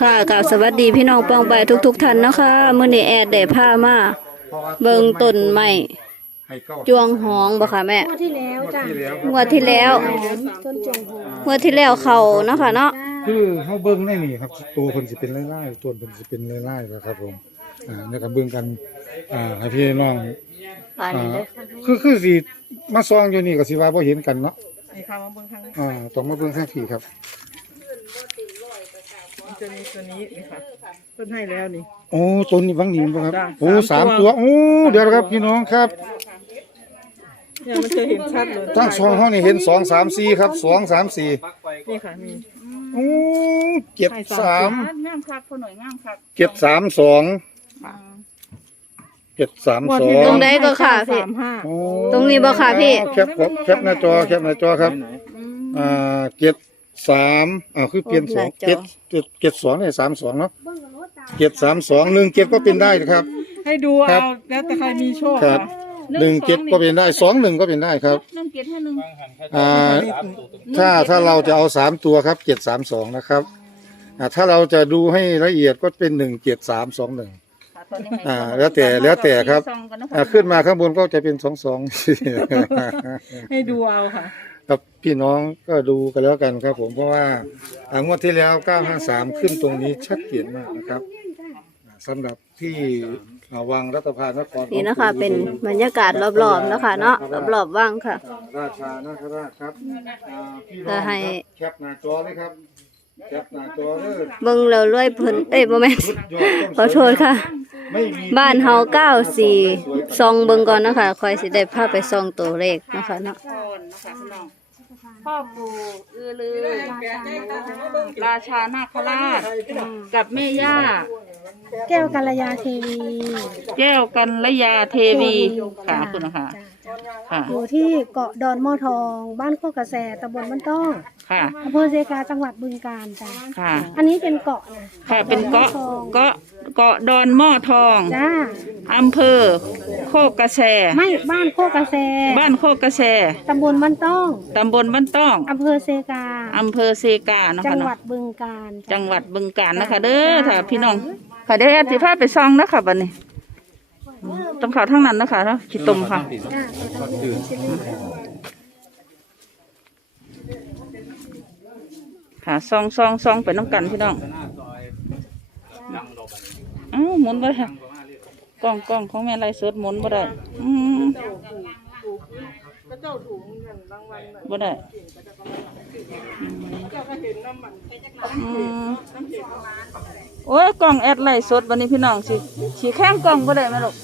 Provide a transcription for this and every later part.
ค่ะกับสวัสดีพี่น้องปองไปทุกๆท่านนะคะมื้อนี้แอดได้พามาพราะว่าเบิ่งต้นไม้ให้เก้าจวงหองบ่ค่ะแม่งวดที่แล้วจ้ะที่แล้วงวดที่แล้วต้นจงหงงวดที่แล้วเขาเนาะค่ะเนาะคือเฮาเบิ่งได้นี่ครับ ตัวเพิ่นสิเป็นไล่ๆตัวเพิ่นสิเป็นไล่ๆนะครับผมอ่าแล้วก็เบิ่งกันอ่าให้พี่น้องอันอ่านี้เด้อคือคือสิมาซองอยู่นี่ก็สิว่าบ่เห็นกันเนาะไอ้ค่ะมาเบิ่งทางอ่าต้องมาเบิ่งทางพี่ครับ ตัวนี้ตัวนี้นี่ค่ะเพิ่นให้แล้วนี่ โอ้ต้นนี้บางนี้บ่ครับ จ้ะโอ้สาสามมตัตัววโอ้เดี๋ยวนะครับพี่น้องครับเนี่ยมันจะเห็นชัดเลยตั้งซองเฮานี่เห็นสองสามสี่ครับสองสามสี่นี่ค่ะมีโอ้เจ็ดสามงามคักคนหน่อยงามคักเจ็ดสามสองเจ็ดสามสองตรงใดก็ค่ะพี่ สามห้าโอ้ตรงนี้บ่ค่ะพี่ แคปครับแคปหน้าจอแคปหน้าจอครับอ่าเจ็ด สามอ่าคือเปลี่ยนสองหน้าจอเจ็ดเจ็ดเจ็ดสองเนี่ยสามสองเนาะเจ็ดสามสองหนึ่งเจ็ดก็เป็นได้นะครับ ให้ดูครัเอาบ แล้วแต่ใครมีโชคครับค่ะหนึ่งเจ็ดก็เป็นได้สองหนึ่งก็เป็นได้ครับน้ำเกล็ดให้หนึ่งอ่า ถ้าถ้าเราจะเอาสามตัวครับเจ็ดสามสองนะครับอ่าถ้าเราจะดูให้ละเอียดก็เป็นหนึ่งเจ็ดสามสองหนึ่งอ่า แล้วแต่แล้วแต่ครับอ่าขึ้นมาข้างบนก็จะเป็นสองสอง ให้ดูเอาค่ะ ครับพี่น้องก็ดูกันแล้วกันครับ ผมเพราะว่าอ่างวดที่แล้ว 953 ขึ้นตรงนี้ชัดเจนมากนะครับอ่าสำหรับที่อ่าวังรัฐพานครนี่นะคะ เป็นบรรยากาศรอบๆเนาะค่ะเนาะรอบๆว่างค่ะ ราชานาคราชครับอ่าพี่น้จะองให้ครับแคปหน้าจอเลยครับแคปหน้าจอเด้อเบิ่งแล้วรวยเพิ่นเอ้ยบ่แม่นสุดยอดต้นขอโทษค่ะ ไม่มีบ้านเฮาเก้าสี่ซองเบิ่งก่อนนะคะคอยสิได้พาไปซองตัวเลขนะคะเนาะพ่อ ปู่อือลือ ราชานาคราชกับแม่ย่า แก้วกัลยาเทวี แก้วกันระยาเทวีค่ะคุณนะคะ ค่ะ อยู่ที่เกาะดอนหม้อทอง บ้านโคกกระแสตำบลบ้านต้องค่ะ อำเภอเซกาจังหวัดบึงกาฬจ้ะค่ะ อันนี้เป็นเกาะนะค่ะ เป็นเกาะ เกาะ เกาะดอนหม้อทอง จ้าอำเภอ โคกกระแส ไม่บ้านโคกกระแสบ้านโคกกระแส ตำบลบ้านต้องตำบลบ้านต้อง อำเภอเซกา อำเภอเซกาเนาะจัค่ะงหวัเนาะ ดบึงกาฬจ้ะจังหวัดบึงกาฬนะคะเด้อค่ะพี่น้อง ค่ะเดี๋ยวแอดสิพาไปซองนะคะบัดนี้ ต้องข่าวทั้งนั้นนะคะเนาะขี้ตมค่ะจ้าขอทำบุญใช่ไหมคะค่ะซองซองซองไปน้ำกันพี่น้องอ้าวหมุนบ่ได้ค่ะกล้องกล้องของแม่ไรสดหมุนบ่ได้อืมบ่ได้โอ้ยกล้องแอดไลฟ์สดวันนี้พี่น้องสิสีแข้งกล้องบ่ได้ไหมลูก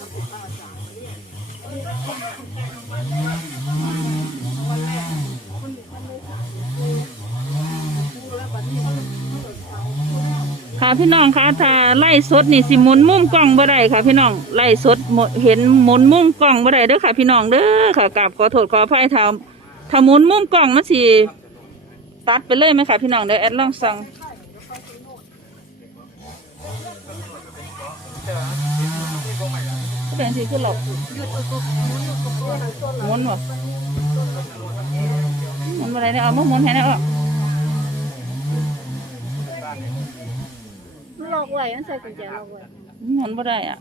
ค่ะพี่น้องคะถ้าไล่สดนี่สิหมุนมุมกล้องบ่ได้ค่ะ พี่น้องไล่สดหมดเห็นหมุนมุมกล้องบ่ได้เด้อค่ะ พี่น้องเด้อค่ะกราบขอโทษขออภัยถ้าถ้าหมุนมุมกล้องมันสิตัดไปเลยไหมค่ะพี่น้องเดี๋ยวแอดลองสั่งเป็ นสิคือหลบหมุนวะหมุนอะไรเนี่ยเอามาหมุนให้ได้ออกล็อกไว้มันใส่กุญแจล็อกไว้หมุนบ่ได้อะ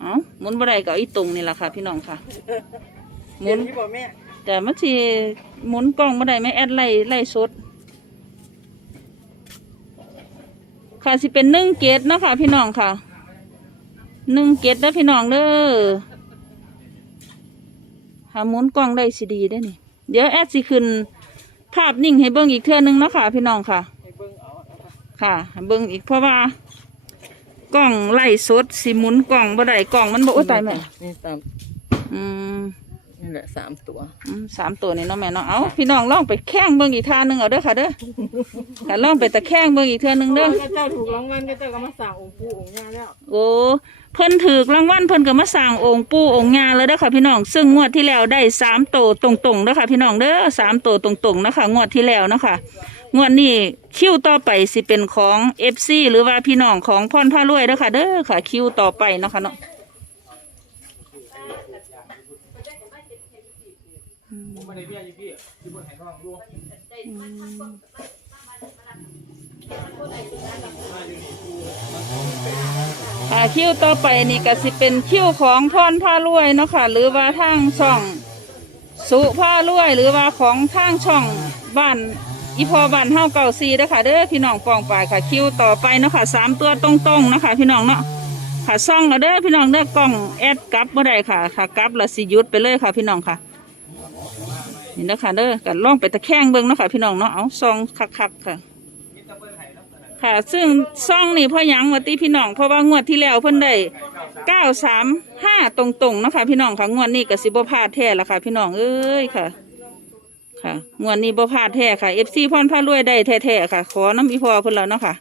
เอ้าหมุนบ่ได้ก็เอาอีตรงนี่แหละค่ะ พี่น้องค่ะหมุนแต่มันสิหมุนกล้องบ่ได้ไม่แอดไล่ไล่สดค่ะสิเป็นหนึ่งเกตนะคะพี่น้องค่ะ หนึ่งเกตนะพี่น้องเด้อหาหมุนกล้องได้สิดีได้อนี่ เดี๋ยวแอดสิขึ้นภาพนิ่งให้เบิ่งอีกเทื่อนึงเนาะคะพี่น้องค่ะ ค่ะให้เบิ่งอีกเพราะว่ากล้องไล่สดสิหมุนกล้องบ่ได้กล้องมันบ่โอ้ตายแม่นี่ตามอืมนี่แหละสามตัวอืมสามตัวนี่เนาะแม่เนาะเอาพี่น้องลองไปแข้งเบิ่งอีกท่าหนึงเอาเด้อค่ะเด้อค่ะลองไปตะแข้งเบิ่งอีกเทื่อนึงเด้อเจ้าถูกรางวัลก็เจ้าก็มาสั่งองค์ปู่องค์ย่าแล้วโอ้ เพิ่นถือรางวัลเพิ่นก็มาสั่งองค์ปู่องค์งานเลยเด้อค่ะพี่น้อง ซึ่งงวดที่แล้วได้สามโตวตรงๆเด้อค่ะพี่น้องเด้อสามโตวตรงๆนะคะงวดที่แล้วนะคะงวดนี้คิวต่อไปสิเป็นของเอฟซีหรือว่าพี่น้องของพ่อนผ้ารวยเด้อค่ะเด้อค่ะคิวต่อไปเนาะค่ะเนาะอ่าคิวต่อไปนี่ก็สิเป็นคิวของพรพารวยเนาะค่ะ หรือว่าทางช่อง สุพารวย หรือว่าของทางช่องบ้านอีพอบ้านเฮาเก่าซีเดค่ะเด้อพี่น้องปองปายค่ะ คิวต่อไปเนาะค่ะสามตัวตรงๆเนาะค่ะ พี่น้องเนาะค่ะซ่องแล้วเด้อพี่น้องเด้อกล้องแอดกลับบ่ได้ค่ะค่ะกลับละสิยุดไปเลยค่ะ พี่น้องค่ะนี่เด้อค่ะเด้อกันล่องไปตะแคงเบิ่งเนาะค่ะพี่น้องเนาะเอาซองคักๆค่ะ ค่ะ ซึ่งซ่องนี่พ่อหยังวัติพี่น้องเพราะว่างวดที่แล้วเพิ่นได้เก้าสามห้าตรงๆเนาะคะพี่น้องค่ะงวดนี้ก็สิบพลาดแท้ละค่ะ พี่น้องเอ้ยค่ะ ค่ะงวดนี้บ่พลาดแท้ค่ะเอฟซีพรพารวยได้แท้ๆค่ะ ขอน้ำอีพอเพิ่นแล้วเนาะค่ะ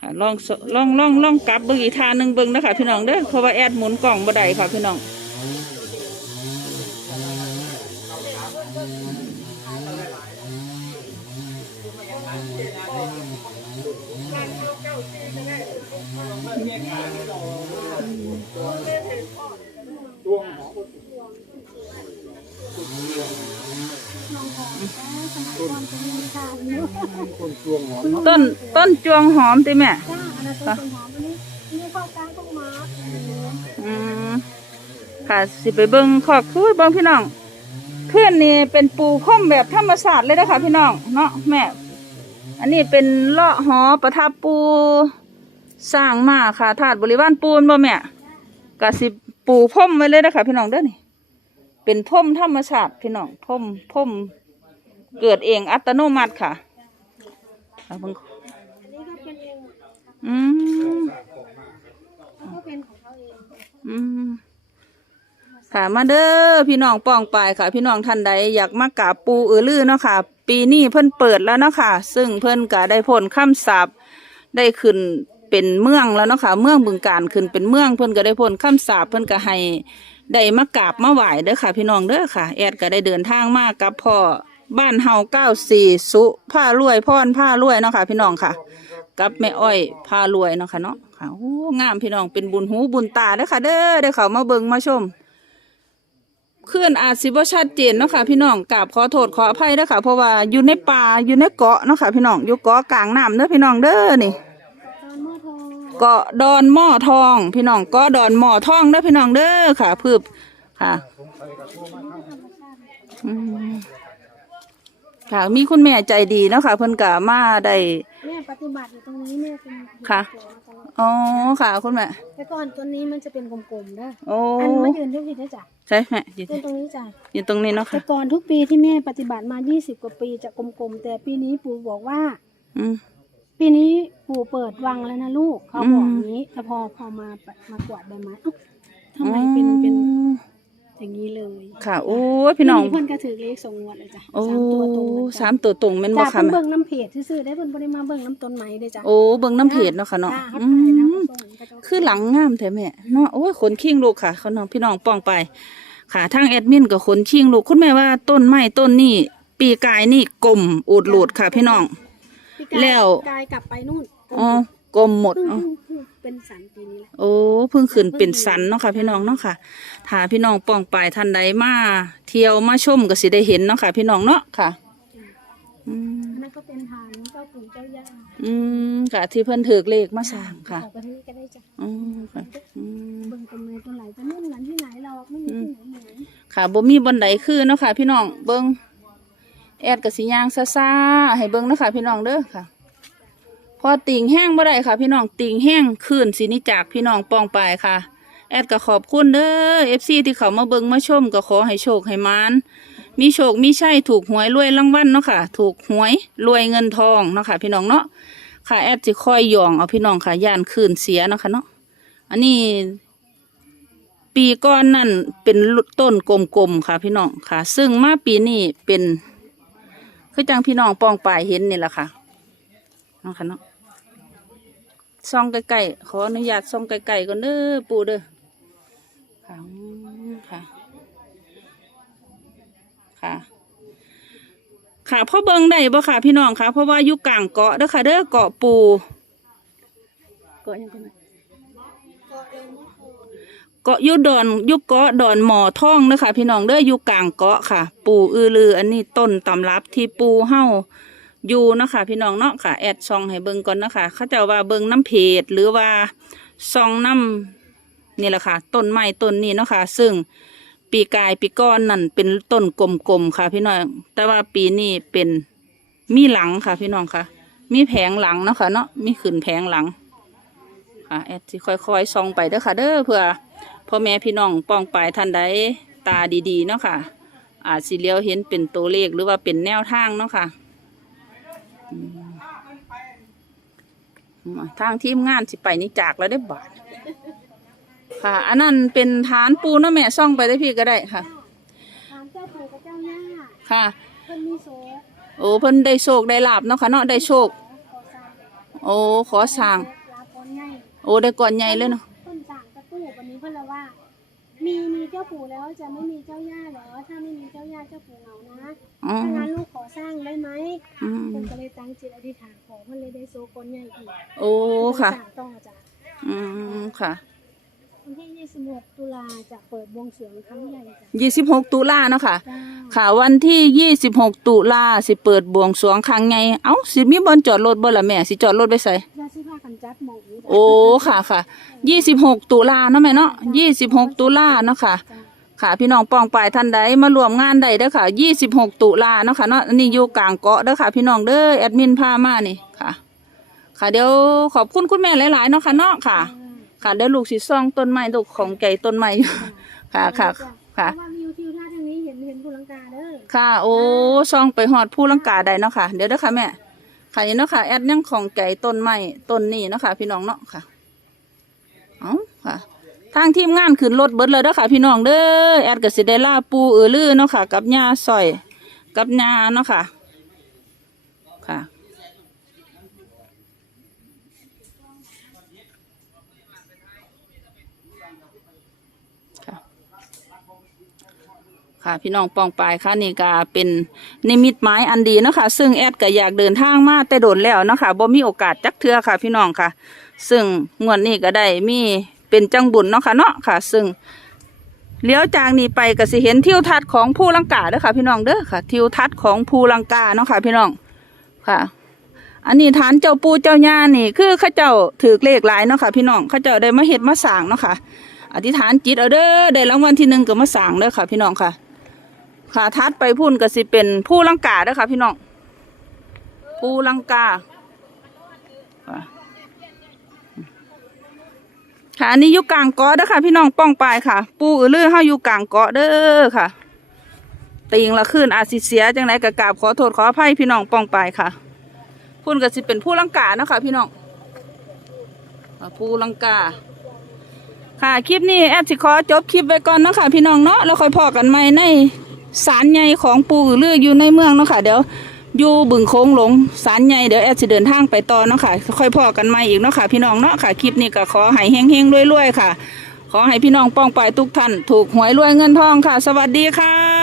ค่ะลองลองลองลองกลับเบิ่งอีกทางหนึ่งเบิ่งนะคะพี่น้องเด้อเพราะว่าแอดหมุนกล่องบ่ได้ค่ะพี่น้อง คนจวงหอมต้นต้นจวงหอมติแม่ จ้าอันนั้นเป็นต้นหอมอันนี้อันนี้เข้ากลางต้นไม้อืมค่ะสิไปเบิ่งขอกคุยเบิ่งพี่น้องเพื่อนนี่เป็นปูพรมแบบธรรมศาสตร์เลยนะคะพี่น้องเนาะแม่ อันนี้เป็นเลาะหอประทับปูสร้างมาค่ะถาดบริวารปูนบ่แม่กะสิปูพรมไว้เลยนะคะพี่น้องเด้อนี่ เป็นพรมธรรมชาติพี่น้องพรมพรมเกิดเองอัตโนมัติค่ะ เอาเบิ่งอันนี้ก็เป็นเองอืมก็เป็นของเขาเองอืมค่ะมาเด้อพี่น้องป้องปายค่ะ พี่น้องท่านใดอยากมากราบปูเอือลือเนาะค่ะ ปีนี้เพิ่นเปิดแล้วเนาะค่ะ ซึ่งเพิ่นก็ได้พ้นคำสาปได้ขึ้นเป็นเมืองแล้วเนาะค่ะเมืองบึงการขึ้นเป็นเมืองเพิ่นก็ได้พ้นคำสาปเพิ่นก็ให้ได้มากราบมาไหว้เด้อค่ะ พี่น้องเด้อค่ะ แอดก็ได้เดินทางมากับพ่อ บ้านเฮาเก้าสี่สุผ้ารวยพรผ้ารวยเนาะค่ะ พี่น้องค่ะ กับแม่อ้อยพารวยเนาะค่ะเนาะค่ะโอ้งามพี่น้องเป็นบุญหูบุญตาเด้อค่ะ เด้อได้อเขามาเบิ่งมาชมเคลื่อนอาจสิบ่ชัดเจนเนาะค่ะ พี่น้องกราบขอโทษขออภัยเด้อค่ะ เพราะว่าอยู่ในป่าอยู่ในเกาะเนาะค่ะ พี่น้องอยู่เกาะกลางน้ำเด้อพี่น้องเด้อนี่เกาะดอนหม้อทอง พี่น้องเกาะดอนหม้อทองเด้อพี่น้องเด้อค่ะพืบค่ะ ค่ะ มีคุณแม่ใจดีเนาะค่ะ เพิ่นกะมาได้แม่ปฏิบัติอยู่ตรงนี้แม่เป็นค่ะ อ๋อค่ะ คุณแม่ แต่ก่อนตัวนี้มันจะเป็นกลมๆนะโอ้อันมายืนทุกทีนะจ๊ะใช่แม่อยู่ยืนตรงนี้จ้ะอยู่ตรงนี้เนาะแต่ค่ะก่อนทุกปีที่แม่ปฏิบัติมา 20 กว่าปีจะกลมๆแต่ปีนี้ปู่บอกว่า อืมปีนี้ปู่เปิดวังแล้วนะลูกเขาบอกอืมอย่างนี้แต่พอพอมา มากวาดใบไม้เอ้าทำไมเป็นเป็น อ๋ออย่างนี้เลยค่ะโอ้ยพี่น้องปีเพิ่นก็ถือเลขสองงวดเลยจ้ะโอ้สามตัวตรงเหมือนกันสามตัวตรงแม่นบ่จ้ะค่ะเพิ่นแม่เบิ่งน้ำเพจซื่อๆได้เพิ่นบ่ได้มาเบิ่งน้ำต้นไม้เลยจ้ะโอ้เบิ่งน้ำเพจเนาะค่ะเนาะจ้เขาอืถ่ายแล้วมก็ส่งให้เขาคือหลังงามแท้แม่เนาะโอ้ยขนขิงลูกค่ะเขาน้องพี่น้องป้องไป ค่ะทางแอดมินก็ขนขิงลูกคุณแม่ว่าต้นไม้ต้นนี้ปีกายนี่กลมอูดหลุดค่ะ พี่น้องพี่กายแล้วกายกลับไปนู่นอ๋อ กลมหมดเพิ่งอ๋อเพิ่งเพิ่งเป็นสันปีนี้แหละโอ้เพิ่งขึ้นเป็นสันเนาะค่ะ พี่น้องเนาะค่ะถ้าพี่น้องป้องไปท่านใดมาเที่ยวมาชมก็สิได้เห็นเนาะค่ะ พี่น้องเนาะค่ะอืมอันนั้นก็เป็นทางเจ้าปู่เจ้าย่าอืมค่ะ ที่เพิ่นถือเลขมาสร้างค่ะออกไปทางนี้ก็ได้จ้ะอืมค่ะอืมเบิ่งต้นไม้ต้นไหลจะไม่เหมือนที่ไหนเราไม่มีที่ไหนเหมือนค่ะบ่มีบนไดคือเนาะค่ะ พี่น้องเบิ่งแอดกับสิย่างซ่าๆให้เบิ่งเนาะค่ะ พี่น้องเด้อค่ะ พอติ่งแห้งบ่ได้ค่ะ พี่น้องติ่งแห้งคืนสินิจากพี่น้องปองไปค่ะ แอดก็ขอบคุณเด้อ FC ที่เขามาเบิงมาชมก็ขอให้โชคให้มานมีโชคมีชัยถูกหวยรวยรางวัลเนาะค่ะ ถูกหวยรวยเงินทองเนาะค่ะ พี่น้องเนาะค่ะแอดสิคอยหยองเอาพี่น้องค่ะย่านคืนเสียเนาะค่ะเนาะอันนี้ ปีก้อนนั่นเป็นต้นกลมๆค่ะ พี่น้องค่ะ ซึ่งมาปีนี้เป็นคือจังพี่น้องปองปลายเห็นนี่แหละค่ะเนาะค่ะเนาะ ซ่องใกล้ๆขออนุญาตซ่องใกล้ๆก่อนเด้อปูเด้อค่ะค่ะ ค่ะค่ะพ่อเบิงได้บ่ค่ะ พี่น้องค่ะเพราะว่าอยู่กลางเกาะเด้อค่ะเด้อเกาะปูเกาะยังไงเกาะยุดอนยุเกาะดอนหมอท่องเด้อค่ะพี่น้องเด้ออยู่กลางเกาะค่ะ ปูอือลือ อันนี้ต้นตำรับที่ปูเฮา อยู่เนาะคะพี่น้องเนาะค่ะแอดซองให้เบิ่งก่อนเนาะคะเขาจะว่าเบิ่งน้ำเพจหรือว่าซองน้ำนี่แหละค่ะต้นไม้ต้นนี้เนาะค่ะ ซึ่งปีกายปีก้อนนั่นเป็นต้นกลมๆค่ะ พี่น้องแต่ว่าปีนี้เป็นมีหลังค่ะ พี่น้องค่ะ มีแผงหลังเนาะค่ะเนาะมีขึ้นแผงหลังค่ะแอดสิค่อยๆส่องไปเด้อค่ะ เด้อเพื่อพ่อแม่พี่น้องป้องไปท่านใดตาดีๆเนาะค่ะ อาจสิเลี้ยวเห็นเป็นตัวเลขหรือว่าเป็นแนวทางเนาะค่ะ ทางทีมงานสิไปนี่จากแล้วได้อบาทค่ะ อันนั้นเป็นฐานปูเนาะแม่ส่องไปได้พี่ก็ได้ค่ะถามเจ้าปู่กับเจ้าย่าค่ะเพิ่นมีโสโอ้เพิ่นได้โชคได้ลาบเนาะค่ะเนาะได้โชคขอสร้างโอ้ขอสร้างลาพรใหญ่โอ้ได้ก่อนใหญ่เลยเนาะเพิ่นสร้างเจ้าปู่วันนี้เพิ่นละว่า มีมีเจ้าปู่แล้วจะไม่มีเจ้าย่าเหรอถ้าไม่มีเจ้าย่าเจ้าปู่เหงานะอ๋อถ้างั้นลูกขอ สร้างได้ไหมอืมเพิ่นก็เลยตั้งจิตอธิษฐานขอเพิ่นเลยได้โซคนใหญ่อีกโอ้ค่ะเพิ่นสร้างต่อจ้ะอืมค่ะวันที่ 26 ตุลาจะเปิดบวงสรวงครั้งใหญ่จ้ะยี่สิบหกตุลาเนาะค่ะ จ้าค่ะวันที่ยี่สิบหกตุลาสิเปิดบวงสรวงครั้งไงเอ้าสิมีบนจอดรถบ่ล่ะแม่สิจอดรถไปใส่ยาสิพากันจัดหมองนี้จ้ะโอ้ค่ะค่ะยี่สิบหกตุลาเนาะแม่เนาะยี่สิบหกตุลาเนาะค่ะ จ้ะ ค่ะ พี่น้องปองปายท่านใดมารวมงานใดเด้อค่ะยี่สิบหกตุลาเนาะค่ะเนาะนนี้อยู่กลางเกาะเด้อค่ะ พี่น้องเด้อแอดมินพามานี่ค่ะ ค่ะเดี๋ยวขอบคุณคุณแม่หลายๆเนาะค่ะเนาะค่ะ ค่ะเดี๋ยวลูกสิซ่องต้นไม้ลูกของไก่ต้นไม้อยู่ค่ะค่ะค่ะว่าวิวทิวทัศน์ทางนี้เห็นเห็นภูลังกาเด้อค่ะ โอ้ซองไปหอดผู้ลังกาได้เนาะค่ะ เดี๋ยวเด้อค่ะแม่ค่ะนี่เนาะค่ะแอดยังของไก่ต้นไม้ต้นนี้เนาะค่ะ พี่น้องเนาะค่ะ เอาค่ะ ทางทีมงานขึ้นรถเบิดเลยเด้อค่ะพี่น้องเด้อแอดก็สิได้ลาปูเออลือเนาะค่ะ กับยาซอย กับยาเนาะค่ะค่ะ ค่ะ ค่ะ พี่น้องปองปายค่ะนี่ก็เป็นนิมิตหมายอันดีเนาะค่ะ ซึ่งแอดก็อยากเดินทางมาแต่โดนแล้วเนาะค่ะบ่มีโอกาสจักเทื่อค่ะ พี่น้องค่ะ ซึ่งงวดนี้ก็ได้มี เป็นจังบุญเนาะค่ะเนาะค่ะ ซึ่งเลี้ยวจากนี้ไปก็สิเห็นทิวทัศน์ของภูลังกาเด้อค่ะ พี่น้องเด้อค่ะ ทิวทัศน์ของภูลังกาเนาะค่ะ พี่น้องค่ะ อันนี้ฐานเจ้าปูเจ้าย่านี่ คือข้าเจ้าถือเลขหลายเนาะค่ะ พี่น้องข้าเจ้าได้มาเฮ็ดมาสางเนาะค่ะ อธิษฐานจิตเอาเด้อได้รางวัลที่หนึ่งก็มาสางเด้อค่ะ พี่น้องค่ะ ค่ะทัดไปพุ่นก็สิเป็นผู้ลังกาเด้อค่ะ พี่น้องผู้ลังกาค่ะ ค่ะอันนี้อยู่กลางเกาะเด้อค่ะ พี่น้องป้องปายค่ะ ปูอือลือเฮาอยู่กลางเกาะเด้อค่ะติงละขึ้นอาจสิเสียจังไดก็กราบขอโทษขออภัยพี่น้องป้องปายค่ะพุ่นก็สิเป็นผู้ลังกาเนาะค่ะ พี่น้องผู้ลังกา ค่ะคลิปนี้แอดสิขอจบคลิปไว้ก่อนเนาะค่ะ พี่น้องเนาะแล้วค่อยพอกันใหม่ในศาลใหญ่ของปูอือลืออยู่ในเมืองเนาะค่ะเดี๋ยว อยู่บึงโค้งหลงสารใหญ่เดี๋ยวแอดจะเดินทางไปต่อเนาะค่ะ ค่อยพอกันมาอีกเนาะค่ะ พี่น้องเนาะค่ะ คลิปนี้ก็ขอให้เฮงๆรวยๆค่ะ ขอให้พี่น้องป้องไปทุกท่าน ถูกหวยรวยเงินทองค่ะ สวัสดีค่ะ